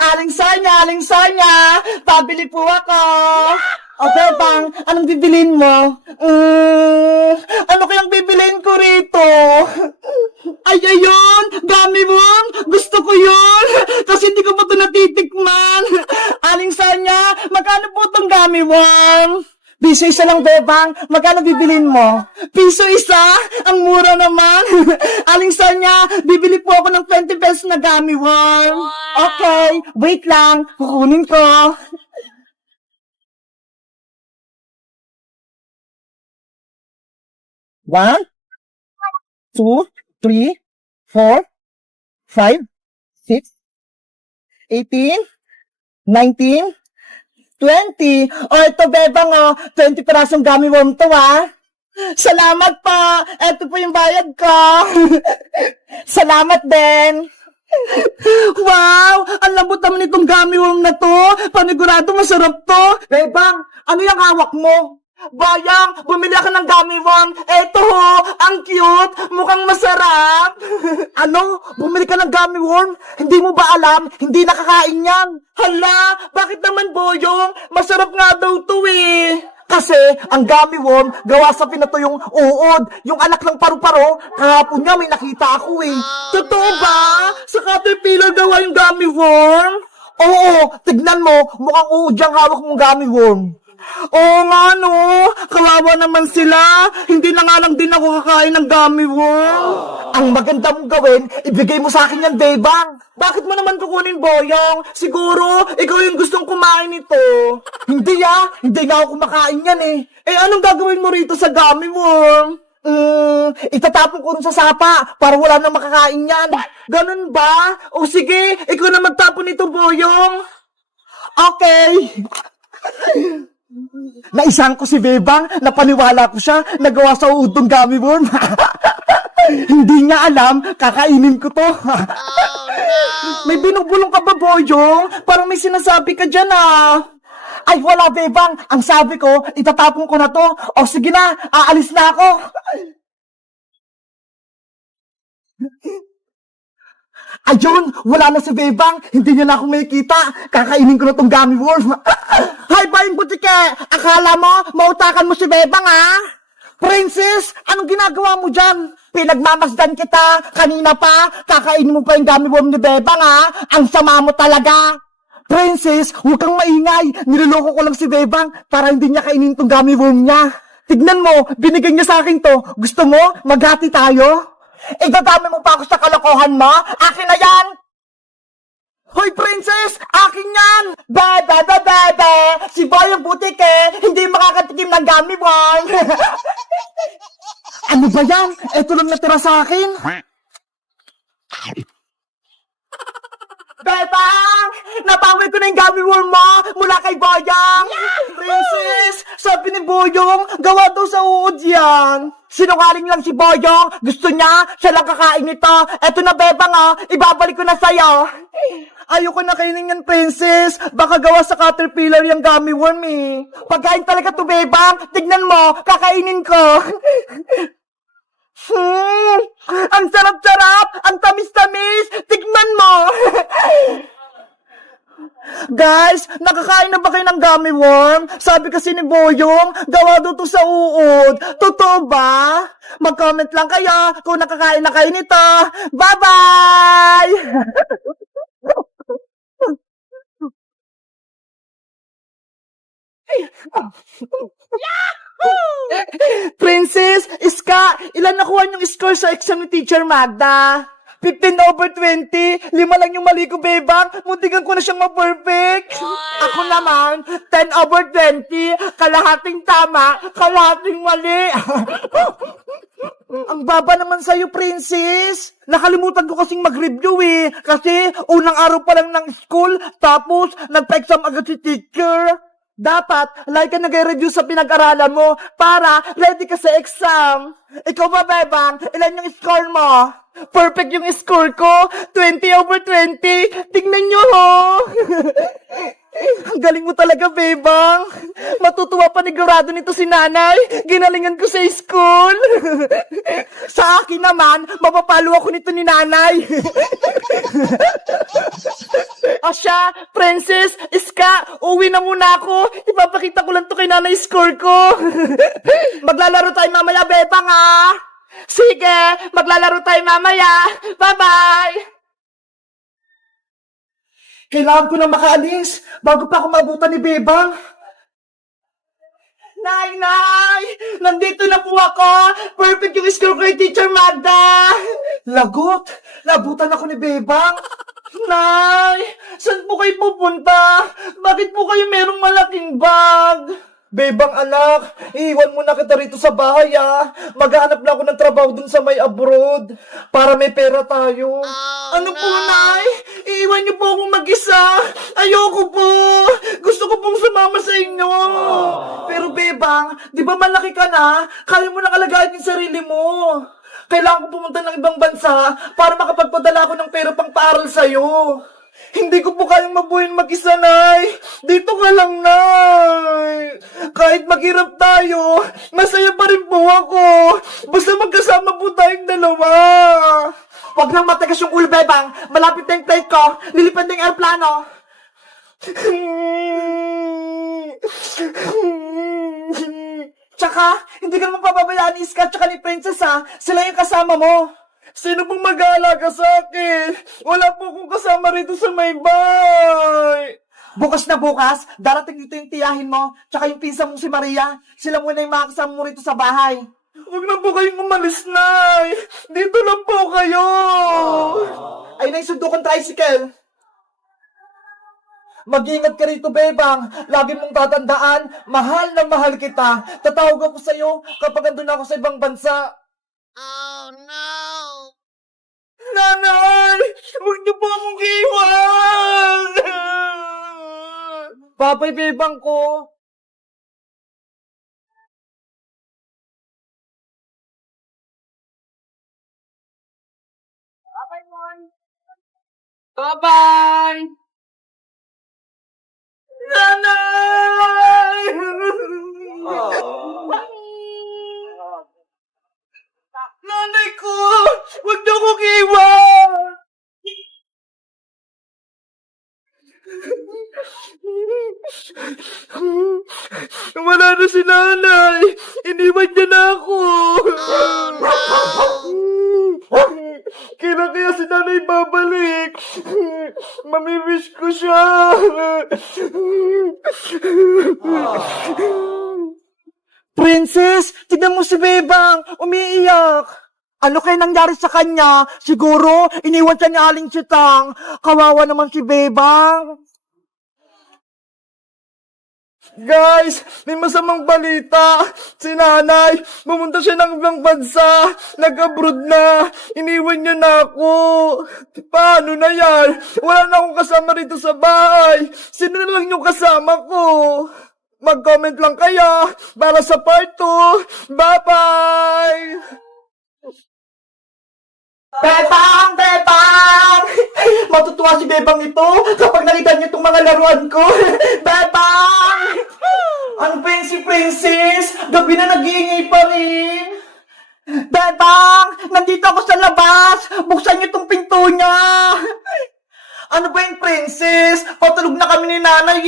Aling Sonya, pabili po ako. O, Bebang, anong bibilin mo? Ano kayang bibilin ko rito? Ay, ayun! Dami mo! Gusto ko yun! Kasi hindi ko pa ito natitikman! Aling Sonya, magkano po itong gummy worm? Piso isa lang, Bebang. Magkano bibilin mo? Piso isa? Ang mura naman. Aling Sonya, bibili po ako ng 20 pesos na gummy worm. Okay, wait lang. Kukunin ko. One, two, three, four, 5, 6, 18, 19, 20. O, ito, Bebang, 20 pirasong gummy worm to, Salamat pa. Ito po yung bayad ko. Salamat din. Wow! Ang lambot naman itong gummy worm na to. Panigurado masarap to. Bebang, ano yung hawak mo? Bayang, bumili ako ng gummy worm. Eto ho, ang cute, mukhang masarap. Ano? Bumili ka ng gummy worm? Hindi mo ba alam? Hindi nakakain yan. Hala, bakit naman, Boyong? Masarap nga daw to eh. Kasi, ang gummy worm, gawa sa pinatuyong uod. Yung anak ng paru-paro, kahapon nga may nakita ako eh. Totoo ba? Sa Caterpillar gawa yung gummy worm? Oo, tignan mo, mukhang uod yung hawak mong gummy worm. Oo nga no, kawawa naman sila. Hindi na nga lang din ako kakain ng gummy worm. Ang maganda mong gawin, ibigay mo sa akin yan, Bebang. Bakit mo naman kukunin, Boyong? Siguro, ikaw yung gustong kumain nito. Hindi hindi nga ako kumakain yan eh. Eh anong gagawin mo rito sa gummy worm? Itatapon ko rin sa sapa para wala nang makakain yan. Ganun ba? O sige, ikaw na magtapon nito, Boyong. Okay. Naisang ko si Bebang, napaniwala ko siya, nagawa sa udong gummy worm. Hindi niya alam, kakainin ko to. May binubulong ka ba, Boyong? Parang may sinasabi ka dyan Ay, wala, Bebang. Ang sabi ko, itatapon ko na to. O sige na, aalis na ako. Ayun, wala na si Bebang. Hindi niya na ako makikita. Kakainin ko na tong gummy worm. Hi, Bayang Butike! Akala mo, mautakan mo si Bebang, Princess, anong ginagawa mo dyan? Pinagmamasdan kita. Kanina pa, kakainin mo pa yung gummy worm ni Bebang, Ang sama mo talaga. Princess, huwag kang maingay. Niloloko ko lang si Bebang para hindi niya kainin tong gummy worm niya. Tignan mo, binigay niya sa akin to. Gusto mo, maghati tayo? Idadami mo pa ako sa kalokohan mo? Akin na yan! Hoy, Princess! Akin yan! Bebe! Si Bayang Butike, hindi makakatikim ng gummy worm! Ano ba yan? Ito lang natira sa akin. Bebang! Napawi ko na yung gummy worm mo mula kay Boyong! Princess! Sabi ni Boyong, gawa daw sa uod yan! Sinungaling lang si Boyong! Gusto niya, siya lang kakain nito! Eto na, Bebang, ibabalik ko na sa'yo! Ayoko na kainin yan, Princess! Baka gawa sa Caterpillar yung gummy worm eh! Pagkain talaga to, Bebang! Tignan mo, kakainin ko! Ang sarap-sarap! Ang tamis-tamis! Tignan mo! Guys, nakakain na ba kayo ng gummy worm? Sabi kasi ni Boyong, gawa daw to sa uod. Totoo ba? Mag-comment lang kayo kung nakakain na kayo nito. Bye-bye! Princess, Iska, ilan nakuha niyong score sa exam ni Teacher Magda? 15/20, 5 lang yung mali ko, Bebang. Muntikan ko na siyang ma-perfect. Ako naman, 10/20, kalahating tama, kalahating mali. Ang baba naman sa'yo, Princess. Nakalimutan ko kasing mag-review eh. Kasi unang araw pa lang ng school, tapos nagpa-exam agad si teacher. Dapat, like ka nag-review sa pinag-aralan mo para ready ka sa exam. Ikaw ba, Bebang? Ilan yung score mo? Perfect yung score ko. 20/20. Tingnan nyo, ho. Ang galing mo talaga, Bebang. Matutuwa panigurado nito si nanay. Ginalingan ko sa school. Sa akin naman, mapapalo ako nito ni nanay. O siya, Princess, Iska, uwi na muna ako. Ipapakita ko lang to kay nanay score ko. Maglalaro tayo mamaya, Bebang, ha? Sige, maglalaro tayo mamaya. Bye-bye! Kailangan ko na makaalis bago pa ako mabutan ni Bebang. Nay! Nandito na po ako! Perfect yung score ko kay Teacher Magda! Lagot! Nabutan ako ni Bebang! Nay! Saan po kayo pupunta? Bakit po kayo merong malaking bag? Bebang anak, iiwan mo na kita rito sa bahay Maghahanap lang ako ng trabaho dun sa may abroad para may pera tayo. Ano po, Nay? Iiwan niyo po akong mag-isa. Ayoko po. Gusto ko pong sumama sa inyo. Pero Bebang, di ba malaki ka na? Kaya mo nang alagayin yung sarili mo. Kailangan ko pumunta ng ibang bansa para makapagpadala ako ng pera pang paaral sa'yo. Hindi ko po kayang mabuhin mag-isa, Nay. Dito ka lang, Nay. Kahit maghirap tayo, masaya pa rin po ako. Basta magkasama po tayong dalawa. Huwag nang matigas yung ulo, Bebang. Malapit na yung flight ko. Lilipad na yung aeroplano. Tsaka, hindi ka naman pababayaan ni Iska tsaka ni Princess, Sila yung kasama mo. Sino pong mag-aalaga sa akin? Wala po akong kasama rito sa may bahay. Bukas na bukas, darating dito yung tiyahin mo, tsaka yung pinsa mong si Maria. Sila muna yung mga kasama mo rito sa bahay. Huwag na po kayong umalis, Nay. Dito lang po kayo. Ay, naisundo kong tricycle. Mag-ingat ka rito, Bebang. Lagi mong tatandaan, mahal na mahal kita. Tatawag ako sa'yo kapag andun ako sa ibang bansa. Oh no! Nanay! Huwag niyo po akong iwan! Papay, Bebang ko. Bye-bye! Nanay! Nanay ko! Huwag niyo akong iwan! Wala na si nanay! Iniwan niya na ako! Kailan kaya si nanay babalik? Mamimiss ko siya! Princess, tignan mo si Bebang, umiiyak. Ano kaya nangyari sa kanya? Siguro, iniwan siya ni Aling Chitang. Kawawa naman si Bebang. Guys, may masamang balita. Si nanay, pumunta siya ng ibang bansa. Nag-abroad na. Iniwan niya na ako. Paano na yan? Wala na akong kasama rito sa bahay. Sino na lang yung kasama ko? Mag-comment lang kaya para sa part 2. Bye-bye! Bebang! Bebang! Matutuwa si Bebang ito kapag nakita niya itong mga laruan ko. Bebang! Ang Princess! Gabi na nag-iingay pa rin. Bebang! Nandito ako sa labas! Buksan niyo itong pinto niya! Ano ba yung Princess? Patulog na kami ni nanay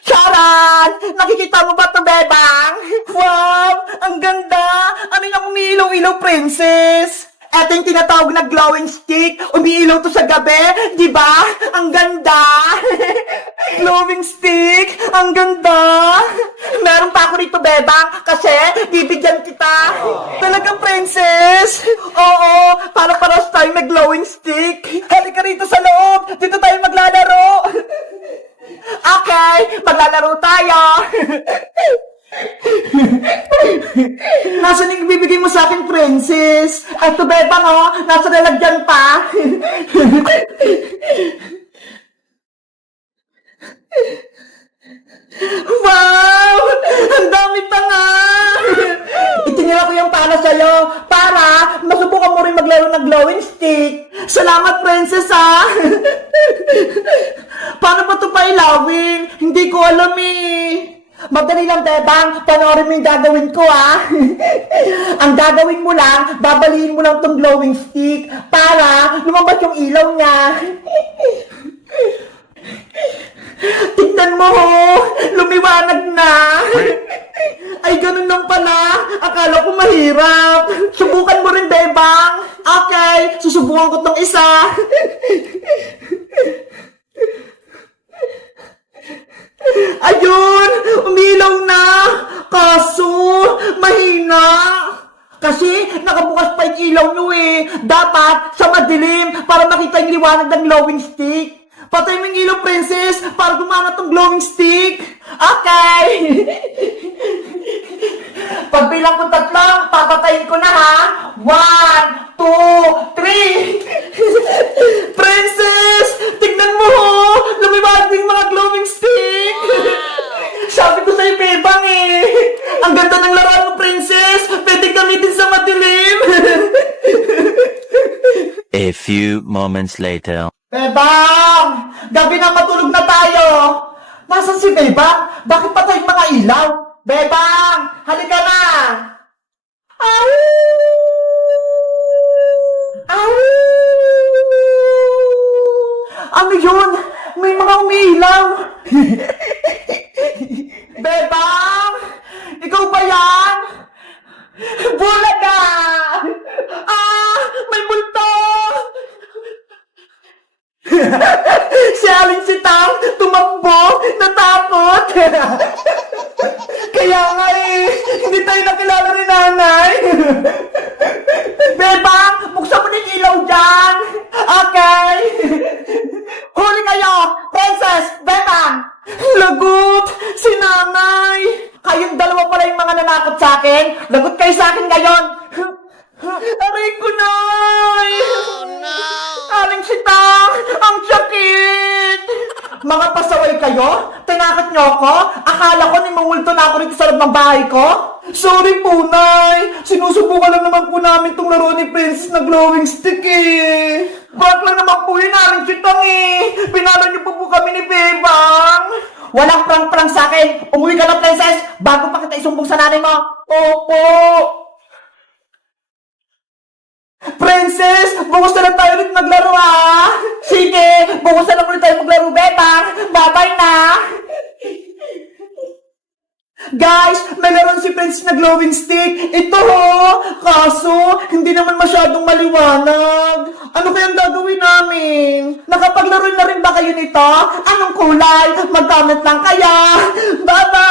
Charan! Nakikita mo ba ito, Bebang? Wow! Ang ganda! Ano yung umiilaw-ilaw, Princess? Ito yung tinatawag na glowing stick. Umiilaw to sa gabi. Di ba? Ang ganda! Glowing stick! Ang ganda! Meron pa ako rito, Bebang, kasi bibigyan kita. Talagang, Princess? Oo, para tayo may glowing stick. Halika rito sa loob. Dito tayo maglalaro. Okay, maglalaro tayo. Nasaan yung bibigay mo sa akin, Princess? Ito, Bebang, nasa lalagyan pa. Wow! Ang dami pa nga! Itinira ko yung para sa'yo para masubukan mo rin maglaro ng glowing stick. Salamat, Princess, Paano ba ito pailawin? Hindi ko alam Madali lang, Bebang. Panoorin mo yung gagawin ko, Ang gagawin mo lang, babaliin mo lang tong glowing stick para lumabas yung ilaw niya. mo, lumiwanag na. Ay, ganun lang pala. Akala ko mahirap. Subukan mo rin, Bebang. Okay, susubukan ko tong isa. Ayun, umilaw na. Kaso, mahina. Kasi nakabukas pa yung ilaw nyo eh. Dapat sa madilim para makita yung liwanag ng glowing stick. Patay mo yung ilaw, princess, para gumana tong glowing stick. Okay. Pagbilang ko 3, papatayin ko na ha. 1, 2, 3. Princess, tignan mo ho. Lumiwanag yung mga glowing stick. Sabi ko sa'yo, Bebang eh. Ang ganda ng laruan mo, princess. Pwede gamitin sa madilim. A few moments later. Bebang! Gabi na, matulog na tayo. Nasaan si Bebang? Bakit patay yung mga ilaw? Bebang! Halika na! Au! Au! Ano yun? May mga umiilaw. Bebang! Ikaw ba yan? Bulaga! Ah! May multo! Si Aling Sitang tumakbo, natakot. Kaya nga eh, hindi tayo nakilala ni nanay. Bebang, buksan mo na yung ilaw dyan. Okay. Huli kayo, Princess, Bebang. Lagot, si nanay. Kayong dalawa pala yung mga nanakot sa akin. Lagot kayo sa akin ngayon. Aray ko, nay. Oh no! Aling Sitang, ang sakit! Mga pasaway kayo? Tinakot niyo ako? Akala ko nimumulto na ako rito sa loob ng bahay ko? Sorry po, Nay! Sinusubukan lang naman po namin tong laro ni Princess na glowing stick eh! Bakit lang naman po yun, Aling Sitang eh! Pinalo niyo po kami ni Bebang! Walang prang-prang sa akin! Umuwi ka na, Princess! Bago pa kita isumbong sa nanay mo! Opo! Princess, bukas na lang tayo ulit maglaro ha! Sige, bukas na lang ulit tayo maglaro, Bebang! Bye-bye na! Guys, may laruan si Princess na glowing stick! Ito ho! Kaso, hindi naman masyadong maliwanag. Ano kayang gagawin namin? Nakapaglaro na rin ba kayo nito? Anong kulay? Mag-comment lang kaya! Bye-bye!